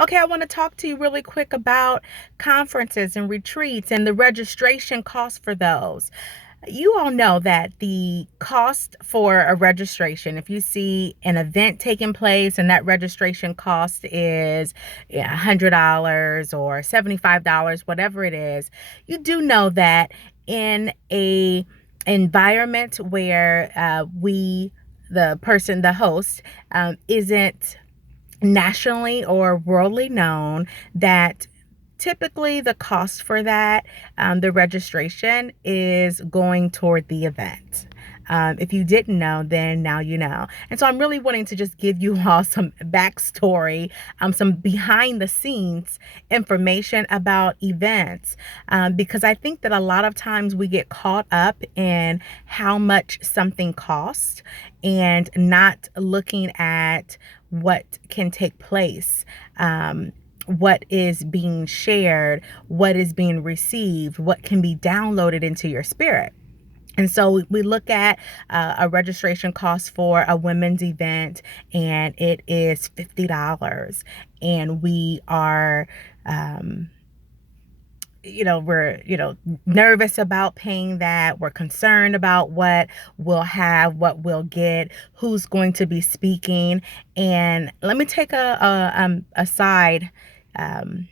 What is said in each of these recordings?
Okay, I want to talk to you really quick about conferences and retreats and the registration cost for those. You all know that the cost for a registration, if you see an event taking place and that registration cost is $100 or $75, whatever it is, you do know that in a environment where the host, isn't nationally or worldly known, that typically the cost for that, the registration, is going toward the event. If you didn't know, then now you know. And so I'm really wanting to just give you all some backstory, some behind the scenes information about events, because I think that a lot of times we get caught up in how much something costs and not looking at what can take place, what is being shared, what is being received, what can be downloaded into your spirit. And so we look at a registration cost for a women's event, and it is $50. And we are, we're, nervous about paying that. We're concerned about what we'll have, what we'll get, who's going to be speaking. And let me take a side um,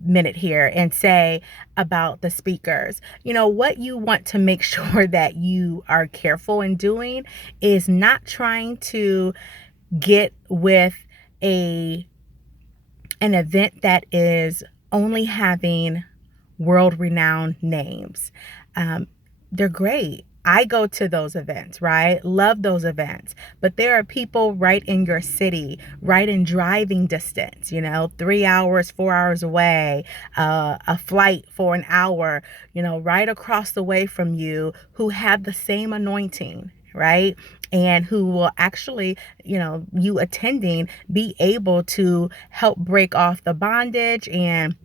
minute here and say about the speakers. What you want to make sure that you are careful in doing is not trying to get with a an event that is only having world renowned names. Um, they're great. I go to those events, right? Love those events. But there are people right in your city, right in driving distance, 3 hours, 4 hours away, a flight for an hour, right across the way from you, who have the same anointing, right? And who will actually, you attending, be able to help break off the bondage and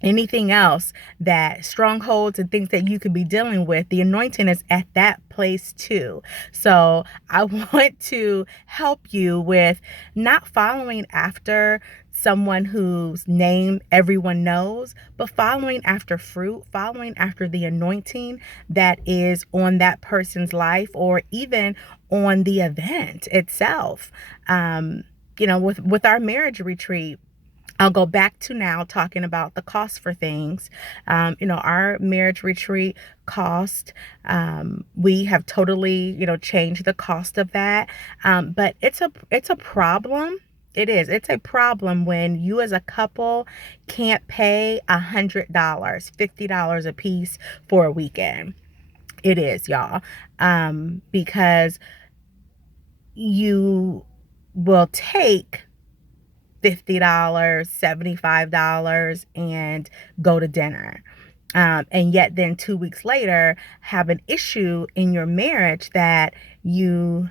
anything else, that strongholds and things that you could be dealing with. The anointing is at that place too. So I want to help you with not following after someone whose name everyone knows, but following after fruit, following after the anointing that is on that person's life, or even on the event itself. With our marriage retreat, I'll go back to now talking about the cost for things. Our marriage retreat cost, we have totally, changed the cost of that. But it's a problem. It is. It's a problem when you as a couple can't pay $100, $50 a piece for a weekend. It is, y'all. Because you will take $50, $75 and go to dinner. And yet then 2 weeks later have an issue in your marriage that you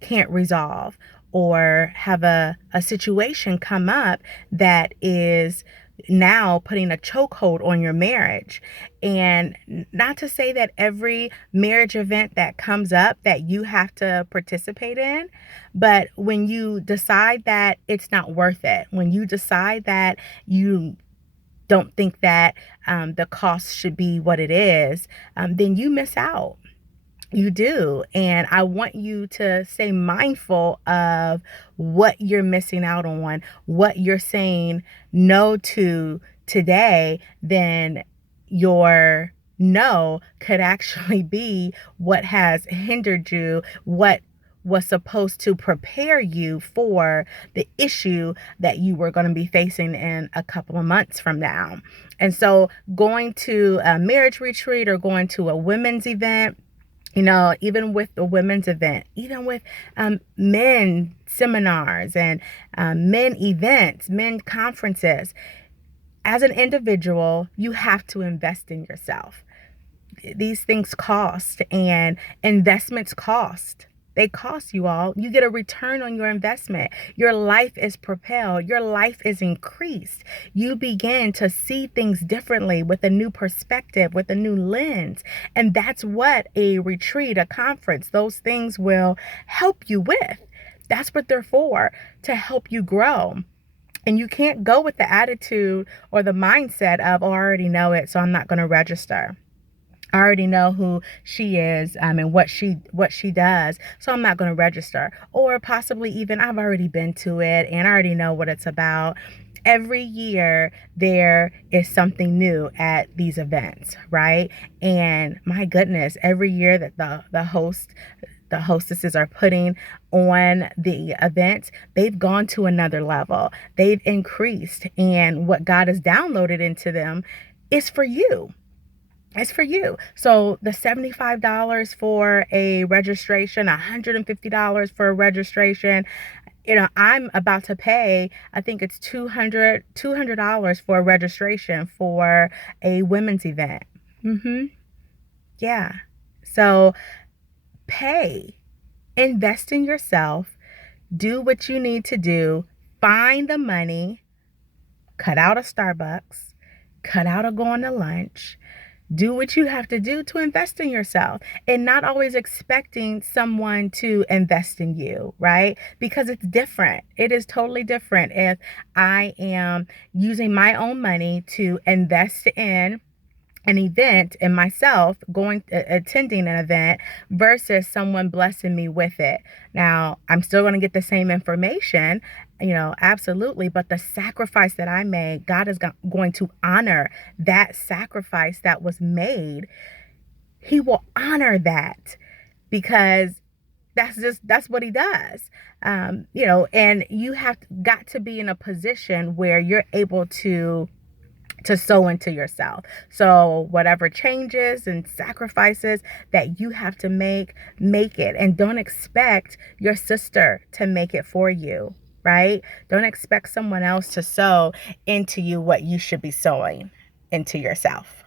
can't resolve, or have a situation come up that is now putting a chokehold on your marriage. And not to say that every marriage event that comes up that you have to participate in, but when you decide that it's not worth it, when you decide that you don't think that the cost should be what it is, then you miss out. You do. And I want you to stay mindful of what you're missing out on, what you're saying no to today. Then your no could actually be what has hindered you, what was supposed to prepare you for the issue that you were going to be facing in a couple of months from now. And so going to a marriage retreat or going to a women's event, even with the women's event, even with men seminars and men events, men conferences, as an individual, you have to invest in yourself. These things cost, and investments cost. They cost, you all. You get a return on your investment. Your life is propelled. Your life is increased. You begin to see things differently, with a new perspective, with a new lens. And that's what a retreat, a conference, those things will help you with. That's what they're for, to help you grow. And you can't go with the attitude or the mindset of, oh, I already know it, so I'm not going to register. I already know who she is, and what she does, so I'm not going to register. Or possibly even I've already been to it and I already know what it's about. Every year there is something new at these events, right? And my goodness, every year that the hostesses are putting on the events, they've gone to another level. They've increased, and what God has downloaded into them is for you. It's for you. So the $75 for a registration, $150 for a registration, I'm about to pay, I think it's $200 for a registration for a women's event. Yeah. So pay, invest in yourself, do what you need to do, find the money, cut out a Starbucks, cut out a going to lunch. Do what you have to do to invest in yourself, and not always expecting someone to invest in you, right? Because it's different. It is totally different if I am using my own money to invest in an event and myself going attending an event versus someone blessing me with it. Now, I'm still going to get the same information, absolutely, but the sacrifice that I made, God is going to honor that sacrifice that was made. He will honor that, because that's what he does. And you have got to be in a position where you're able to sow into yourself. So whatever changes and sacrifices that you have to make it. And don't expect your sister to make it for you, right? Don't expect someone else to sow into you what you should be sowing into yourself.